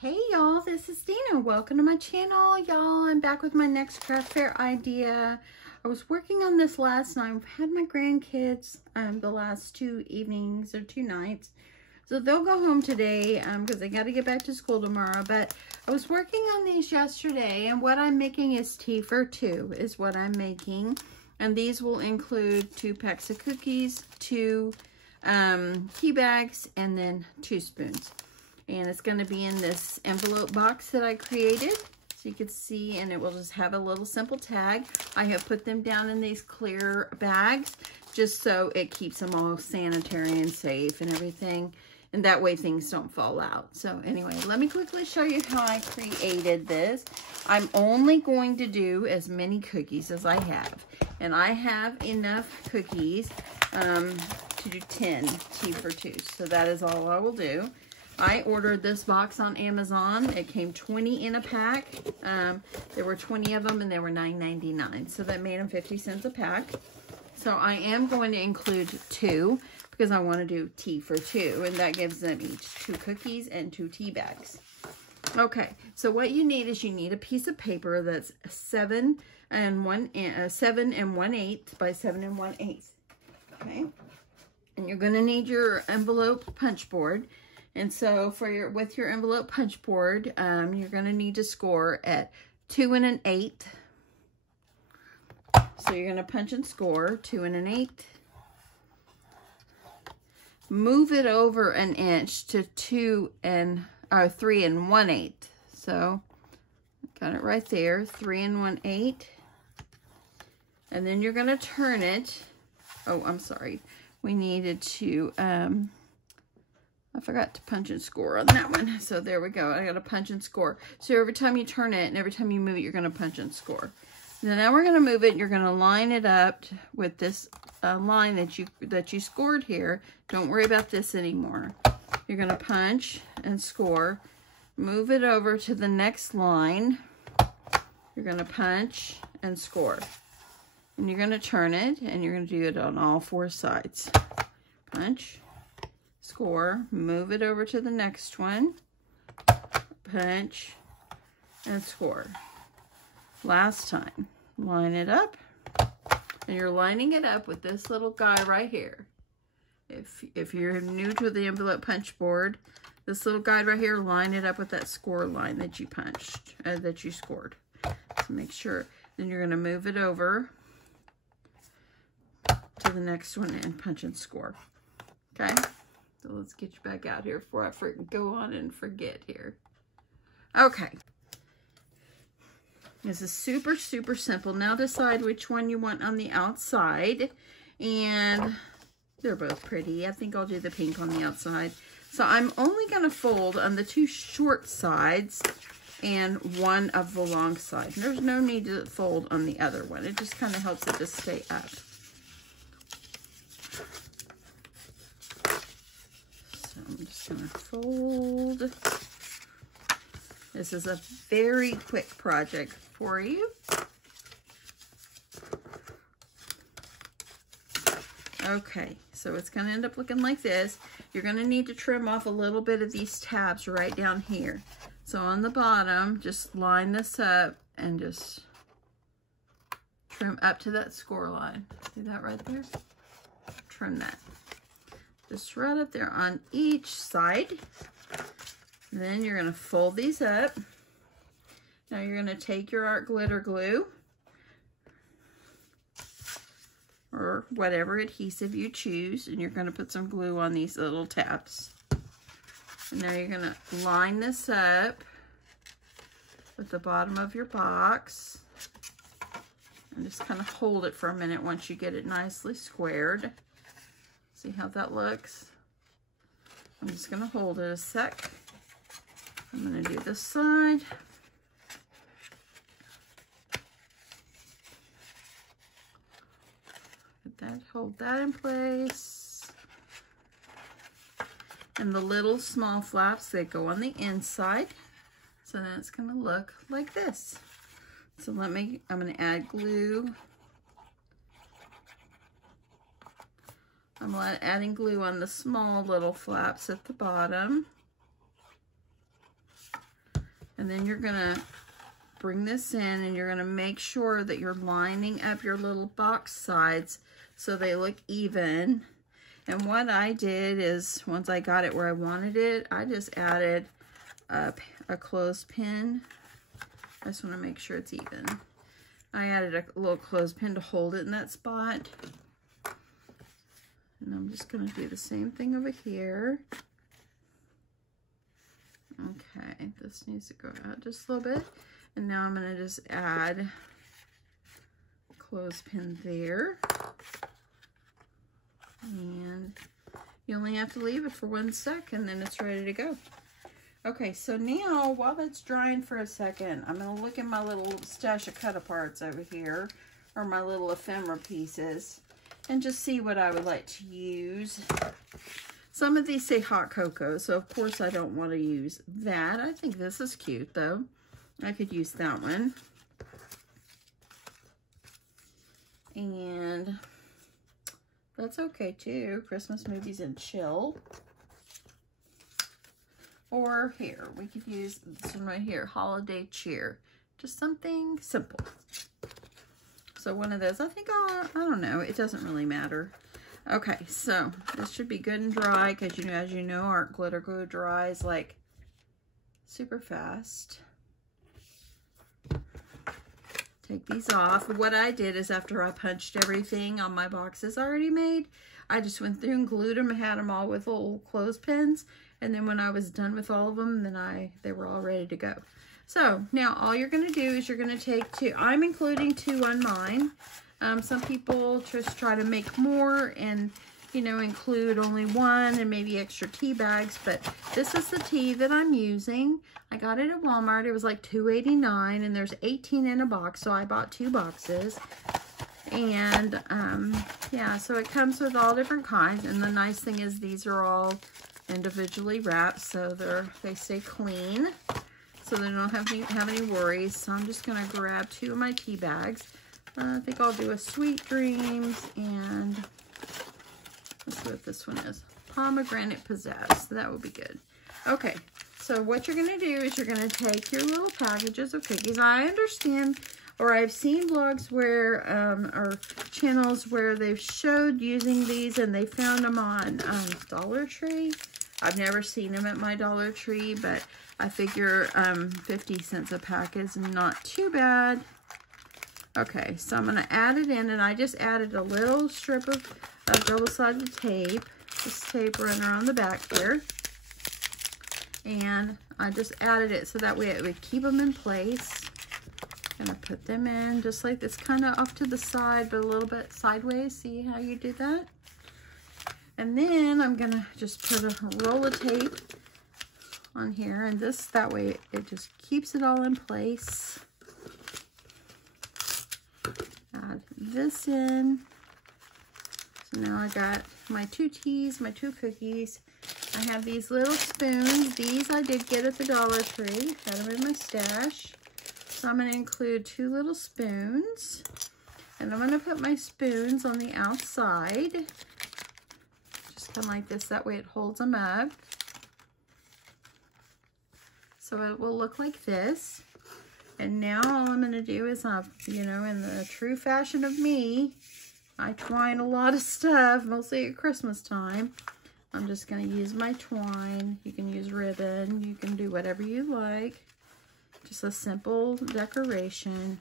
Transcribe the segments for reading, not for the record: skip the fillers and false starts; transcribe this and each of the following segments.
Hey y'all, this is Dina. Welcome to my channel, y'all. I'm back with my next craft fair idea. I was working on this last night. I've had my grandkids the last 2 evenings or 2 nights. So they'll go home today because they got to get back to school tomorrow. But I was working on these yesterday, and what I'm making is tea for 2 is what I'm making. And these will include 2 packs of cookies, 2 tea bags, and then 2 spoons. And it's going to be in this envelope box that I created. So you can see, and it will just have a little simple tag. I have put them down in these clear bags just so it keeps them all sanitary and safe and everything. And that way things don't fall out. So anyway, let me quickly show you how I created this. I'm only going to do as many cookies as I have. And I have enough cookies to do 10 tea for 2. So that is all I will do. I ordered this box on Amazon. It came 20 in a pack. There were 20 of them and they were $9.99. So that made them 50 cents a pack. So I am going to include 2 because I want to do tea for 2. And that gives them each 2 cookies and 2 tea bags. Okay, so what you need is you need a piece of paper that's 7 1/8 by 7 1/8. Okay, and you're going to need your envelope punch board. And so with your envelope punch board, you're going to need to score at 2 1/8. So you're going to punch and score 2 1/8. Move it over an inch to 3 1/8. So got it right there, 3 1/8. And then you're going to turn it. Oh, I'm sorry. We needed to I forgot to punch and score on that one. So there we go. I got to punch and score. So every time you turn it and every time you move it, you're going to punch and score. Now we're going to move it. You're going to line it up with this line that you scored here. Don't worry about this anymore. You're going to punch and score. Move it over to the next line. You're going to punch and score. And you're going to turn it and you're going to do it on all 4 sides. Punch. Score, move it over to the next one, punch, and score. Last time, line it up, and you're lining it up with this little guy right here. If you're new to the envelope punch board, this little guy right here, line it up with that score line that you punched, that you scored. So make sure, then you're going to move it over to the next one and punch and score. Okay? So let's get you back out here before I go on and forget here. Okay. This is super, super simple. Now decide which one you want on the outside. And they're both pretty. I think I'll do the pink on the outside. So I'm only going to fold on the 2 short sides and 1 of the long side. There's no need to fold on the other one. It just kind of helps it to stay up. I'm just going to fold. This is a very quick project for you. Okay, so it's going to end up looking like this. You're going to need to trim off a little bit of these tabs right down here. So on the bottom, just line this up and just trim up to that score line. See that right there? Trim that. Just right up there on each side. And then you're going to fold these up. Now you're going to take your art glitter glue or whatever adhesive you choose, and you're going to put some glue on these little tabs. And now you're going to line this up with the bottom of your box and just kind of hold it for a minute once you get it nicely squared. See how that looks? I'm just going to hold it a sec. I'm going to do this side. Hold that in place. And the little small flaps, they go on the inside. So then it's going to look like this. So I'm going to add glue. I'm adding glue on the small little flaps at the bottom. And then you're gonna bring this in and you're gonna make sure that you're lining up your little box sides so they look even. And what I did is, once I got it where I wanted it, I just added a clothespin. I just want to make sure it's even. I added a little clothespin to hold it in that spot. And I'm just going to do the same thing over here. Okay, this needs to go out just a little bit. And now I'm going to just add a clothespin there. And you only have to leave it for 1 second, then it's ready to go. Okay, so now while that's drying for a second, I'm going to look at my little stash of cut-aparts over here, or my little ephemera pieces, and just see what I would like to use. Some of these say hot cocoa, so of course I don't want to use that. I think this is cute though. I could use that one. And that's okay too. Christmas movies and chill. Or here, we could use this one right here, holiday cheer. Just something simple. So one of those, I think, I don't know, it doesn't really matter. Okay, so this should be good and dry because, you know, as you know, art glitter glue dries like super fast. Take these off. What I did is after I punched everything on my boxes already made, I just went through and glued them and had them all with little clothespins. And then when I was done with all of them, then they were all ready to go. So now all you're going to do is you're going to take 2. I'm including 2 on mine. Some people just try to make more and, you know, include only 1 and maybe extra tea bags. But this is the tea that I'm using. I got it at Walmart. It was like $2.89 and there's 18 in a box. So I bought 2 boxes. And yeah, so it comes with all different kinds. And the nice thing is these are all individually wrapped, so they stay clean, so they don't have any worries. So I'm just gonna grab 2 of my tea bags. I think I'll do a Sweet Dreams, and let's see what this one is. Pomegranate Possess. That would be good. Okay, so what you're gonna do is you're gonna take your little packages of cookies. I understand, or I've seen vlogs where, or channels where they've showed using these and they found them on Dollar Tree. I've never seen them at my Dollar Tree, but I figure 50 cents a pack is not too bad. Okay, so I'm going to add it in, and I just added a little strip of double-sided tape. This tape running around the back here. And I just added it so that way it would keep them in place. Gonna put them in just like this, kind of off to the side, but a little bit sideways. See how you did that? And then I'm gonna just put a roll of tape on here, and that way it just keeps it all in place. Add this in. So now I got my 2 teas, my 2 cookies. I have these little spoons. These I did get at the Dollar Tree. Had them in my stash. So I'm going to include 2 little spoons, and I'm going to put my spoons on the outside, just kind of like this, that way it holds them up. So it will look like this. And now all I'm going to do is, you know, in the true fashion of me, I twine a lot of stuff, mostly at Christmas time. I'm just going to use my twine. You can use ribbon, you can do whatever you like. Just a simple decoration,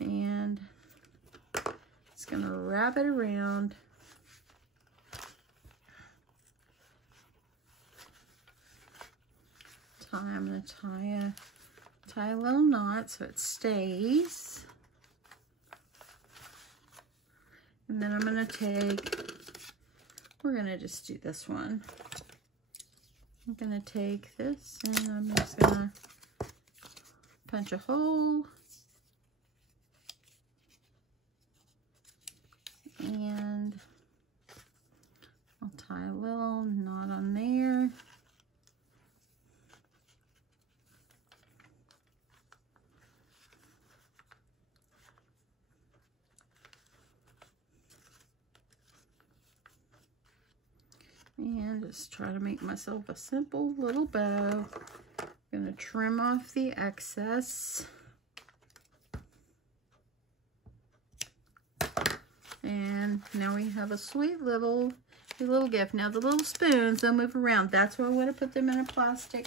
and it's going to wrap it around. I'm going to tie a little knot so it stays. And then I'm going to we're going to just do this one. I'm going to take this and I'm just going to punch a hole, and I'll tie a little knot on there. And just try to make myself a simple little bow. I'm going to trim off the excess. And now we have a sweet little gift. Now the little spoons, they'll move around. That's why I want to put them in a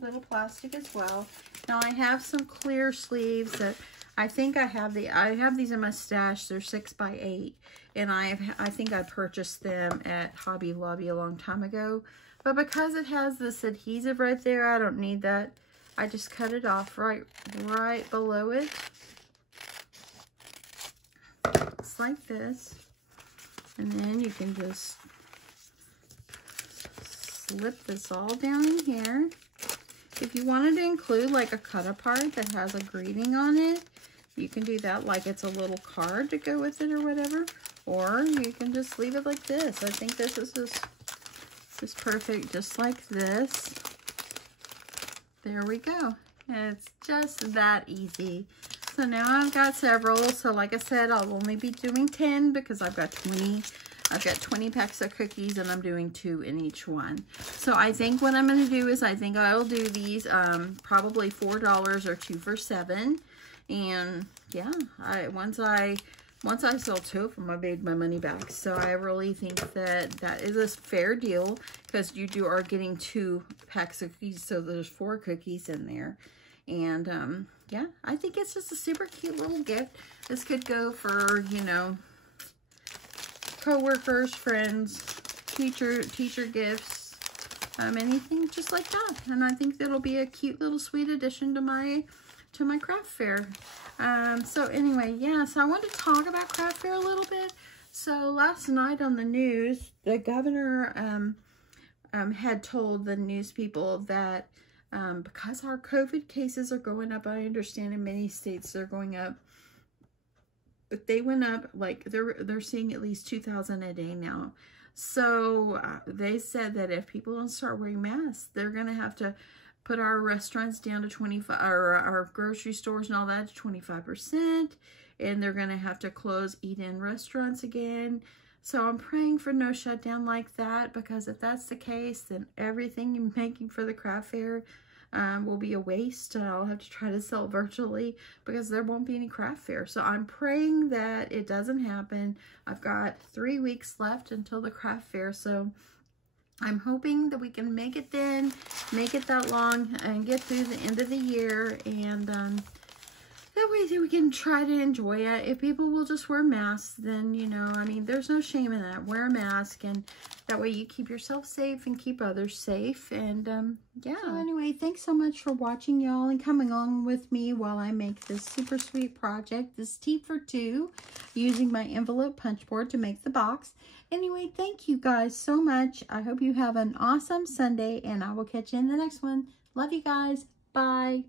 little plastic as well. Now I have some clear sleeves that I think I have these in my stash. They're 6x8, and I think I purchased them at Hobby Lobby a long time ago. But because it has this adhesive right there, I don't need that. I just cut it off right below it. It's like this. And then you can just slip this all down in here. If you wanted to include like a cut apart that has a greeting on it, you can do that, like it's a little card to go with it or whatever. Or you can just leave it like this. I think this is just perfect, just like this. There we go. It's just that easy. So now I've got several. So like I said, I'll only be doing 10 because I've got 20. I've got 20 packs of cookies and I'm doing 2 in each one. So I think what I'm going to do is I think I'll do these probably $4 or 2 for $7. And yeah, once I sell 2 of them, I made my money back. So I really think that is a fair deal because you are getting 2 packs of cookies. So there's 4 cookies in there. And yeah, I think it's just a super cute little gift. This could go for, you know, co-workers, friends, teacher gifts, anything just like that. And I think that'll be a cute little sweet addition to my craft fair. So anyway, yeah, so I want to talk about craft fair a little bit. So last night on the news, the governor had told the news people that because our COVID cases are going up, I understand in many states they're going up, but they went up, like they're seeing at least 2,000 a day now. So they said that if people don't start wearing masks, they're going to have to put our restaurants down to 25, or our grocery stores and all that to 25%. And they're going to have to close eat-in restaurants again. So I'm praying for no shutdown like that, because if that's the case, then everything you're making for the craft fair will be a waste, and I'll have to try to sell virtually because there won't be any craft fair. So I'm praying that it doesn't happen. I've got 3 weeks left until the craft fair, so I'm hoping that we can make it then, make it that long, and get through the end of the year, and that way we can try to enjoy it. If people will just wear masks, then, you know, I mean, there's no shame in that. Wear a mask, and that way you keep yourself safe and keep others safe. And, yeah. So anyway, thanks so much for watching, y'all, and coming along with me while I make this super sweet project, this tea for 2, using my envelope punch board to make the box. Anyway, thank you guys so much. I hope you have an awesome Sunday, and I will catch you in the next one. Love you guys. Bye.